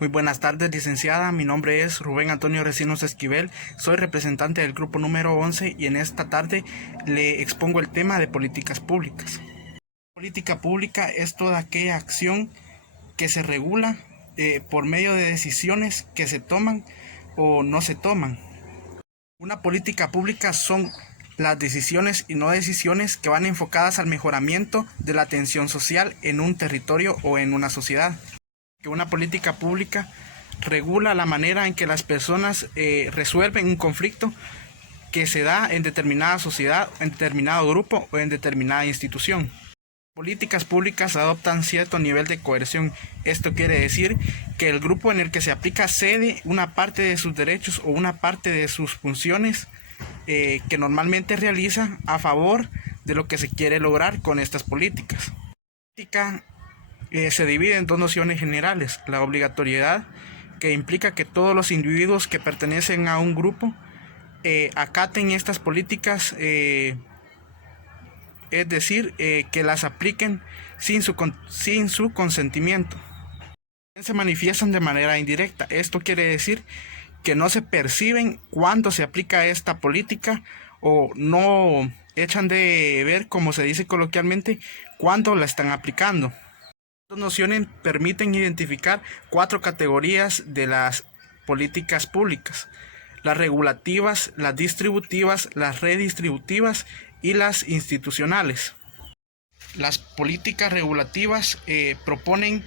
Muy buenas tardes, licenciada. Mi nombre es Rubén Antonio Recinos Esquivel. Soy representante del grupo número 11 y en esta tarde le expongo el tema de políticas públicas. Política pública es toda aquella acción que se regula por medio de decisiones que se toman o no se toman. Una política pública son las decisiones y no decisiones que van enfocadas al mejoramiento de la atención social en un territorio o en una sociedad. Que una política pública regula la manera en que las personas resuelven un conflicto que se da en determinada sociedad, en determinado grupo o en determinada institución. Políticas públicas adoptan cierto nivel de coerción. Esto quiere decir que el grupo en el que se aplica cede una parte de sus derechos o una parte de sus funciones que normalmente realiza a favor de lo que se quiere lograr con estas políticas. Se divide en dos nociones generales: la obligatoriedad, que implica que todos los individuos que pertenecen a un grupo acaten estas políticas, es decir, que las apliquen sin su consentimiento. Se manifiestan de manera indirecta. Esto quiere decir que no se perciben cuando se aplica esta política o no echan de ver, como se dice coloquialmente, cuando la están aplicando. Estas nociones permiten identificar 4 categorías de las políticas públicas: las regulativas, las distributivas, las redistributivas y las institucionales. Las políticas regulativas proponen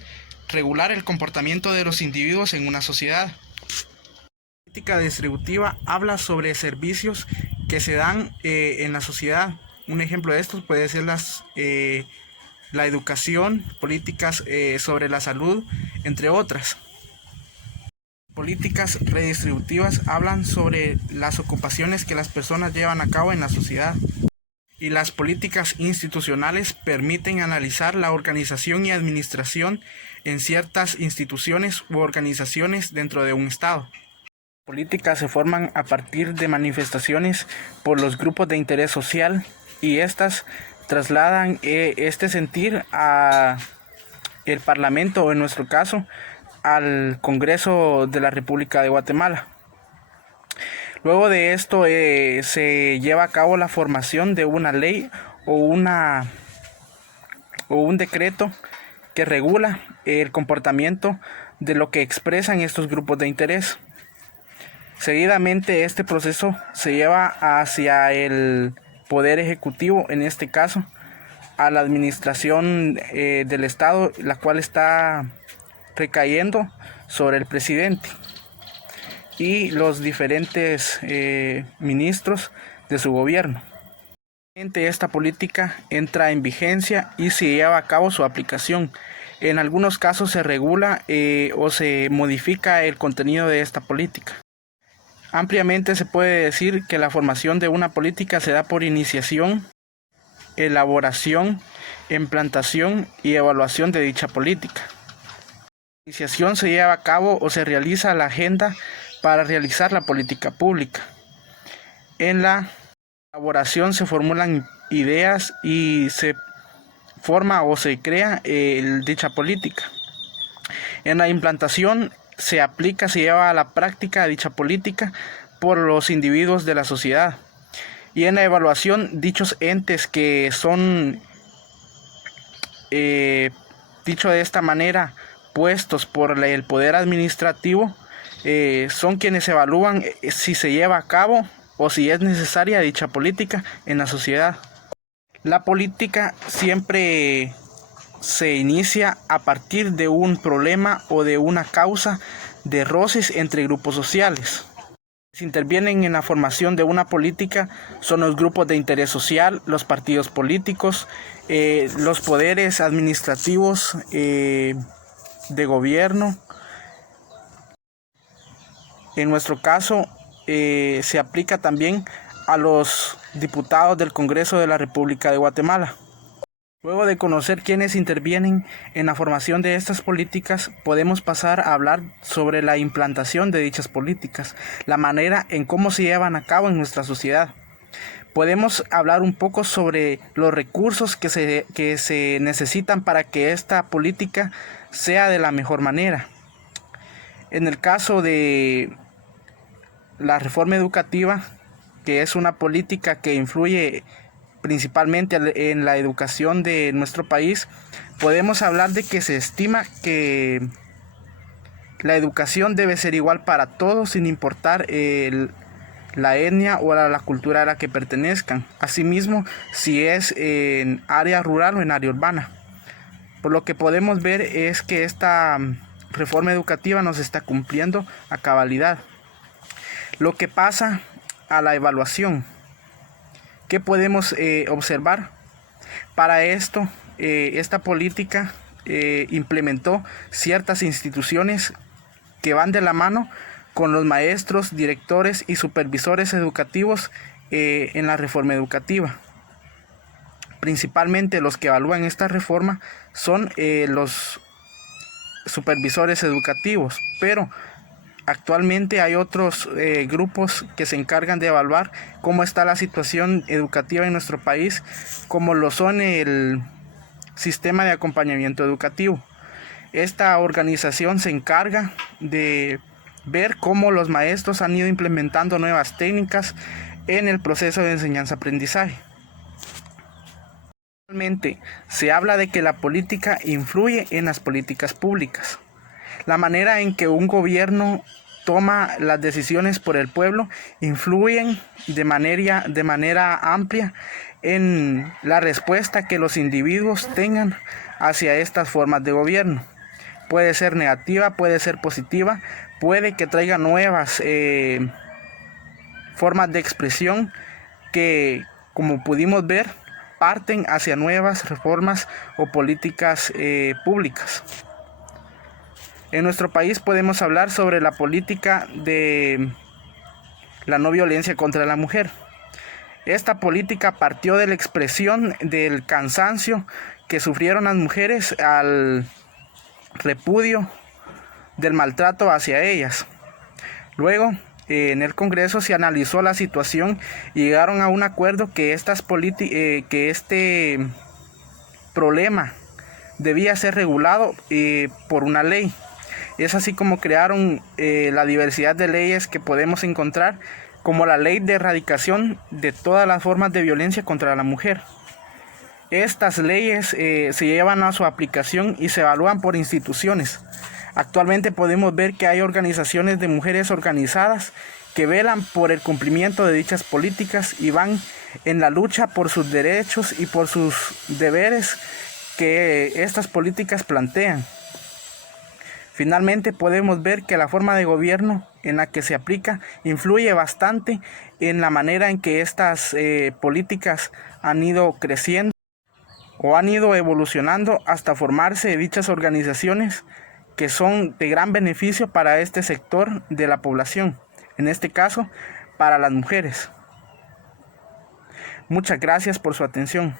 regular el comportamiento de los individuos en una sociedad. La política distributiva habla sobre servicios que se dan en la sociedad. Un ejemplo de esto puede ser la educación, políticas sobre la salud, entre otras. Políticas redistributivas hablan sobre las ocupaciones que las personas llevan a cabo en la sociedad. Y las políticas institucionales permiten analizar la organización y administración en ciertas instituciones u organizaciones dentro de un Estado. Las políticas se forman a partir de manifestaciones por los grupos de interés social y estas trasladan este sentir a el Parlamento, o en nuestro caso al Congreso de la República de Guatemala. Luego de esto se lleva a cabo la formación de una ley o un decreto que regula el comportamiento de lo que expresan estos grupos de interés. Seguidamente este proceso se lleva hacia el Poder Ejecutivo, en este caso a la administración del Estado, la cual está recayendo sobre el presidente y los diferentes ministros de su gobierno. Esta política entra en vigencia y se lleva a cabo su aplicación. En algunos casos se regula o se modifica el contenido de esta política. Ampliamente se puede decir que la formación de una política se da por iniciación, elaboración, implantación y evaluación de dicha política. La iniciación se lleva a cabo o se realiza la agenda para realizar la política pública. En la elaboración se formulan ideas y se forma o se crea dicha política. En la implantación se lleva a la práctica dicha política por los individuos de la sociedad. Y en la evaluación, dichos entes que son, dicho de esta manera, puestos por el poder administrativo, son quienes evalúan si se lleva a cabo o si es necesaria dicha política en la sociedad. La política siempre se inicia a partir de un problema o de una causa de roces entre grupos sociales. Quienes intervienen en la formación de una política son los grupos de interés social, los partidos políticos, los poderes administrativos de gobierno. En nuestro caso, se aplica también a los diputados del Congreso de la República de Guatemala. Luego de conocer quiénes intervienen en la formación de estas políticas, podemos pasar a hablar sobre la implantación de dichas políticas, la manera en cómo se llevan a cabo en nuestra sociedad. Podemos hablar un poco sobre los recursos que se necesitan para que esta política sea de la mejor manera. En el caso de la reforma educativa, que es una política que influye principalmente en la educación de nuestro país, podemos hablar de que se estima que la educación debe ser igual para todos sin importar la etnia o la cultura a la que pertenezcan. Asimismo, si es en área rural o en área urbana. Por lo que podemos ver es que esta reforma educativa nos está cumpliendo a cabalidad. Lo que pasa a la evaluación, ¿qué podemos observar? Para esto, esta política implementó ciertas instituciones que van de la mano con los maestros, directores y supervisores educativos en la reforma educativa. Principalmente los que evalúan esta reforma son los supervisores educativos, pero actualmente hay otros grupos que se encargan de evaluar cómo está la situación educativa en nuestro país, como lo son el sistema de acompañamiento educativo. Esta organización se encarga de ver cómo los maestros han ido implementando nuevas técnicas en el proceso de enseñanza-aprendizaje. Actualmente se habla de que la política influye en las políticas públicas. La manera en que un gobierno toma las decisiones por el pueblo influyen de manera amplia en la respuesta que los individuos tengan hacia estas formas de gobierno. Puede ser negativa, puede ser positiva, puede que traiga nuevas formas de expresión que, como pudimos ver, parten hacia nuevas reformas o políticas públicas. En nuestro país podemos hablar sobre la política de la no violencia contra la mujer. Esta política partió de la expresión del cansancio que sufrieron las mujeres al repudio del maltrato hacia ellas. Luego, en el Congreso se analizó la situación y llegaron a un acuerdo que este problema debía ser regulado por una ley. Es así como crearon la diversidad de leyes que podemos encontrar, como la ley de erradicación de todas las formas de violencia contra la mujer. Estas leyes se llevan a su aplicación y se evalúan por instituciones. Actualmente podemos ver que hay organizaciones de mujeres organizadas que velan por el cumplimiento de dichas políticas y van en la lucha por sus derechos y por sus deberes que estas políticas plantean. Finalmente podemos ver que la forma de gobierno en la que se aplica influye bastante en la manera en que estas políticas han ido creciendo o han ido evolucionando hasta formarse dichas organizaciones que son de gran beneficio para este sector de la población, en este caso para las mujeres. Muchas gracias por su atención.